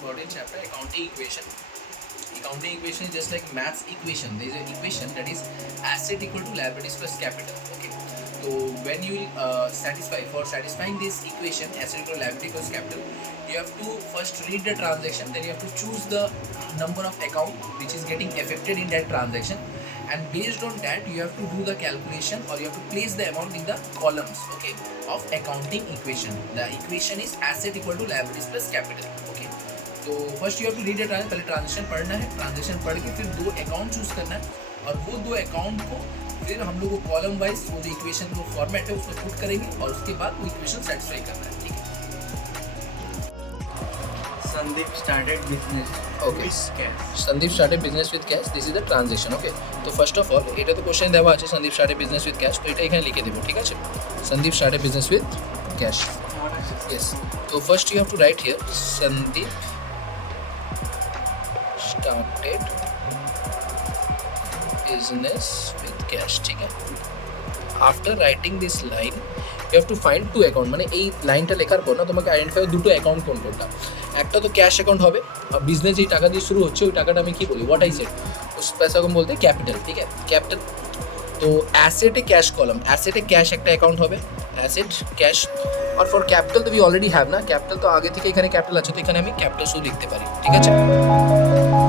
important chapter, accounting equation. Accounting equation is just like maths equation. There is an equation that is asset equal to liabilities plus capital. Okay. So when you satisfying this equation, asset equal to liability plus capital, you have to first read the transaction. Then you have to choose the number of account which is getting affected in that transaction, and based on that you have to do the calculation, or you have to place the amount in the columns, okay, of accounting equation. The equation is asset equal to liabilities plus capital. Okay. तो first you have to read it, पहले transaction पढ़ना है, transaction पढ़ के फिर दो account choose करना है, और वो दो अकाउंट को फिर हम लोग को कॉलम वाइज वो जो इक्वेशन जो फॉर्मेट है उसमें पुट करेंगे, और उसके बाद वो इक्वेशन सेटिस्फाई करना है. ठीक है. Sandeep started business with cash. Sandeep started business with cash. This is the transaction. Okay. তো ফার্স্ট অফ অল এটা তো কোশ্চেন দেওয়া আছে Sandeep started business with cash, তো এটা এখানে লিখে দেবো. ঠিক আছে. Sandeep started business with cash. Yes. So first you have to write here Sandeep started business with cash. ठीक है. After writing this line you have to find two account, মানে এই লাইনটা লেখার পর না তোমাকে আইডেন্টিফাই দুটো অ্যাকাউন্ট কোনটা. একটা তো ক্যাশ অ্যাকাউন্ট হবে, আর বিজনেস যেই টাকা দিয়ে শুরু হচ্ছে ওই টাকাটা আমি কি বলি, व्हाट आई सेड, उस पैसा को हम बोलते हैं कैपिटल. ठीक है. कैपिटल तो asset cash column, asset cash একটা অ্যাকাউন্ট হবে, एसेट कैश. और फॉर कैपिटल तो वी ऑलरेडी हैव ना, कैपिटल तो आगे থেকে এখানে ক্যাপিটাল আছে, তো এখানে আমি ক্যাপিটাল শুধু লিখতে পারি. ঠিক আছে.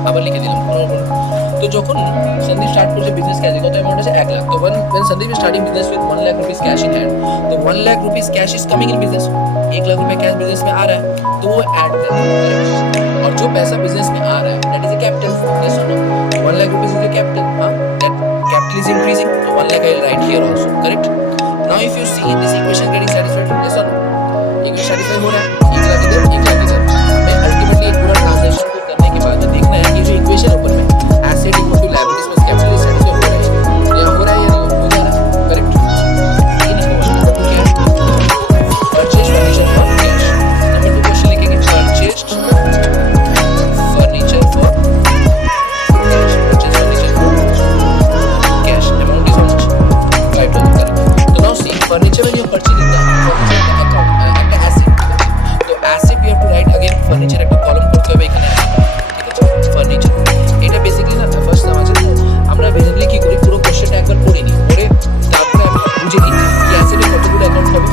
আবার লিখে দিলাম. তো যখন সন্দীপ স্টার্ট করছে বিজনেস ক্যাশ, কত অ্যামাউন্ট আছে 1 লাখ. তো when Sandeep is starting business with 1 lakh rupees cash in hand, तो 1 lakh rupees cash is coming in business. 1 lakh रुपए कैश बिजनेस में आ रहा है, तो वो ऐड कर देंगे. और जो पैसा बिजनेस में आ रहा है that is a capital. Yes or no. 1 lakh rupees is a capital. हां, दैट कैपिटल इज इंक्रीजिंग, तो 1 lakh I will write here also. Correct. Now if you see this equation getting satisfied. Yes or no. Equation satisfy हो रहा है. 1 लाख इधर 1 लाख इधर. हमें ultimately एक पूरा ट्रांजैक्शन को करने के बाद देखना है कि जो इक्वेशन ऊपर में asset equal to liabilities plus capital is satisfy हो रहा है या हो रहा है या नहीं हो जा रहा है. करेक्ट. ये लिखो. नंबर 2 क्या है, purchase furniture for cash. Number 2 question लिखेंगे purchased furniture for cash. Purchase furniture for cash amount is how much, 5000. Correct. तो नाउ सी फर्नीचर में जो परचेजिंग का अकाउंट একটা অ্যাসেট, তো asset you have to write again furniture একটা কলম করতে হবে এখানে. ঠিক আছে. ফার্নিচার এটা বেসিক্যালি না ফার্স্ট নাম আছে, আমরা বেসিক্যালি কি করি পুরো কোশ্চেনটা একবার পড়ে নিই, পড়ে তারপরে আমরা বুঝে নিই কি অ্যাসেটে কতগুলো অ্যাকাউন্ট হবে,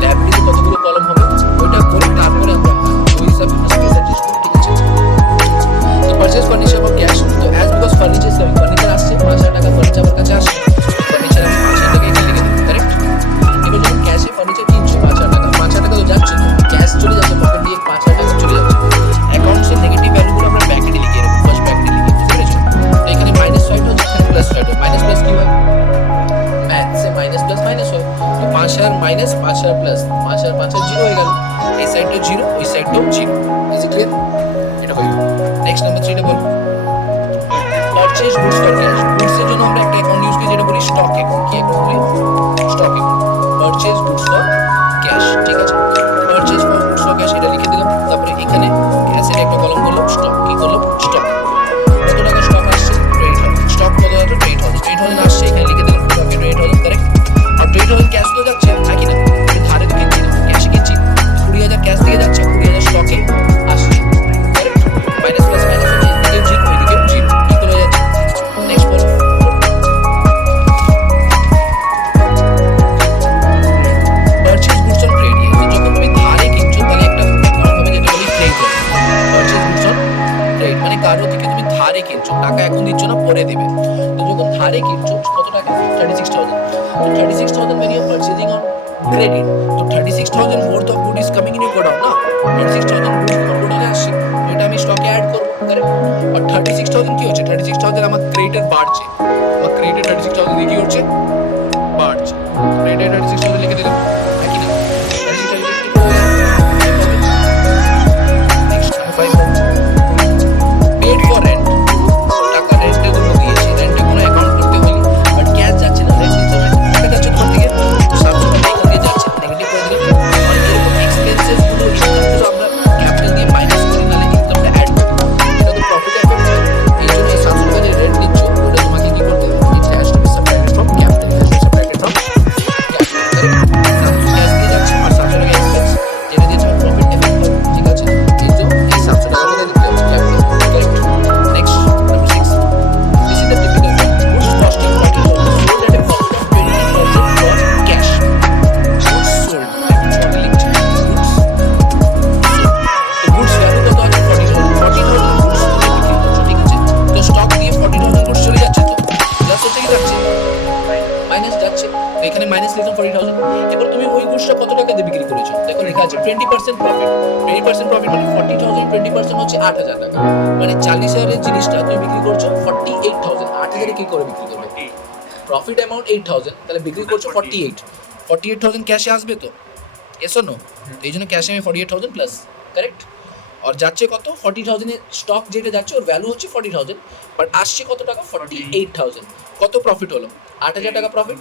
লায়াবিলিটিতে কতগুলো কলম হবে, ওইটা করে তারপরে আমরা ওই হিসাবে স্পেস অ্যাডজাস্ট করি. ঠিক আছে. তো পারচেজ ফার্নিচার ফর ক্যাশ, তো as because furniture is coming, furniture আসছে 5000 টাকা ফার্নিচার আমার কাছে আসছে, ফার্নিচার আমি 5000 টাকা এখানে লিখে দিই. কারেক্ট. এবার যখন ক্যাশে ফার্নিচার কিনছো 5000 টাকা, 5000 টাকা তো যাচ্ছে, ক্যাশ চলে যাচ্ছে পকেট দিয়ে, 5000 টাকা চলে যাচ্ছে. অ্যাকাউন্টসের নেগেটিভ ভ্যালুগুলো আমরা ব্র্যাকেটে লিখে রাখবো, ফার্স্ট ব্র্যাকেটে লিখে. বুঝতে পেরেছো? তো এখানে মাইনাস সাইড হচ্ছে, এখানে প্লাস সাইড হয়. মাইনাস প্লাস কি হয়, ম্যাথসে মাইনাস প্লাস মাইনাস হয়. তো 5000 মাইনাস 5000 প্লাস 5000 5000 জিরো হয়ে গেল. এই সাইডটা জিরো, ওই সাইডটাও জিরো. Is it clear? এটা হয়ে গেল. নেক্সট নাম্বার 3টা বল. Purchase goods for cash. গুডসের জন্য আমরা একটা অ্যাকাউন্ট ইউজ করি যেটা বলি স্টক অ্যাকাউন্ট. কি অ্যাকাউন্ট বলি? Stock account. Purchase goods for cash. ঠিক আছে. Purchase for goods for cash এটা লিখে দিলাম. তারপরে এখানে ক্যাশের একটা কলম করলাম, স্টক. কি করলাম? স্টক. কত টাকা স্টক আসছে? 20000. স্টক কত আছে? 20000. 20000 আসছে, এখানে লিখে দিলাম স্টকে 20000. কারেক্ট. আর 20000 ক্যাশ তো যাচ্ছে, নাকি না? ধারে তো কিনছি না, ক্যাশে কিনছি. 20000 ক্যাশ থেকে যাচ্ছে, 20000 স্টকে আসছে. কারেক্ট. মাইনাস প্লাস মাইনাস হয়ে এদিকে জিরো, ওইদিকে জিরো. কি করে যাচ্ছে? নেক্সট বলো. Purchase goods on credit. যখন তুমি ধারে কিনছো তাহলে একটা অ্যাকাউন্ট হবে যেটা বলি credit. Purchase goods on credit মানে কারো থেকে তুমি ধারে কিনছো, টাকা এখন দিচ্ছ না, পরে দেবে. তো যখন ধারে কিনছো কত টাকা? 36000. তো 36000 when you are purchasing on credit, তো 36000 worth of good is coming in your godown না. 36000 good তোমার গোডাউনে আসছে, তো এটা আমি স্টকে অ্যাড করব. কারেক্ট. আর 36000 কি হচ্ছে? 36000 আমার ক্রেডিট বাড়ছে, আমার ক্রেডিট 36000 দিয়ে কি হচ্ছে? বাড়ছে. ক্রেডিট 36000 লিখে দিলাম, নাকি না? 36000 নেক্সট 5 পেড ফর রেন্ট. টাকা রেন্টের জন্য দিয়েছি, রেন্টে কোনো অ্যাকাউন্ট করতে হয়নি, বাট ক্যাশ যাচ্ছে না, রেন্ট দিতে হয়, টাকা যাচ্ছে তোমার থেকে, তো 700 টাকা এখান দিয়ে যাচ্ছে, নেগেটিভ করে দিলাম. আর এরকম এক্সপেন্সেস গুলো ইনকামগুলো আমরা ক্যাপিটাল দিয়ে মাইনাস করি, নাহলে ইনকামটা অ্যাড করি. এটা তো প্রফিট অ্যাফেক্ট হয়. এই জন্য এই 700 টাকা যে রেন্ট দিচ্ছ ওটা তোমাকে কি করতে হবে? It has to be subtracted from capital. 20% profit, 20% profit মানে 40,000, 20% হচ্ছে 8,000 টাকা, মানে 40,000 এর জিনিসটা তুমি বিক্রি করছো 48,000, 8,000 কি করে বিক্রি করবে? প্রফিট অ্যামাউন্ট 8,000, তাহলে বিক্রি করছো 48,000 ক্যাশে আসবে তো, এসো নো, এই জন্য ক্যাশে আমি 48,000 প্লাস, কারেক্ট। আর যাচ্ছে কত? 40,000 এর স্টক যেটা যাচ্ছে ওর ভ্যালু হচ্ছে 40,000, বাট আসছে কত টাকা? 48,000। কত প্রফিট হলো? 8,000 টাকা প্রফিট।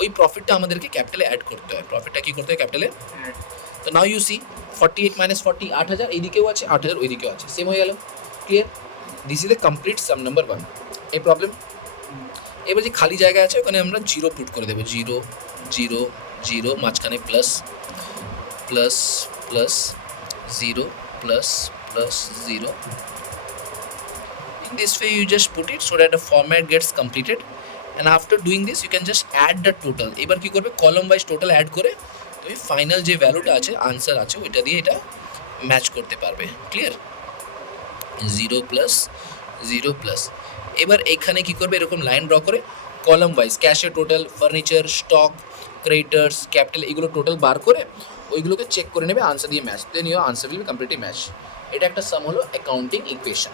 ওই প্রফিটটা আমাদেরকে ক্যাপিটালে অ্যাড করতে হয়। প্রফিটটা কি করতে হয়? ক্যাপিটালে। তো নাও ইউ সি 48 মাইনাস 40, 8,000 এইদিকেও আছে, 8,000 ওইদিকেও আছে, সেম হয়ে গেল। Clear? This is the complete some number 1। এই প্রবলেম। এবার যে খালি জায়গা আছে ওখানে আমরা জিরো পুট করে দেবো, 0 0 0, মাঝখানে plus plus plus 0 plus plus 0। In this way you just put it so that the format gets completed, and after doing this you can just add the total. এবার কি করবে? কলাম ওয়াইজ টোটাল অ্যাড করে তুমি final যে ভ্যালুটা আছে, answer আছে, ওইটা দিয়ে এটা ম্যাচ করতে পারবে। ক্লিয়ার? 0 plus 0 plus. এবার এখানে কি করবে? এরকম লাইন ড্র করে কলাম ওয়াইজ ক্যাশের total, furniture, stock, creditors, capital, এগুলো টোটাল বার করে ওইগুলোকে চেক করে নেবে, আনসার দিয়ে match, then your answer will be completely match. এটা একটা সাম হলো অ্যাকাউন্টিং ইকুয়েশন।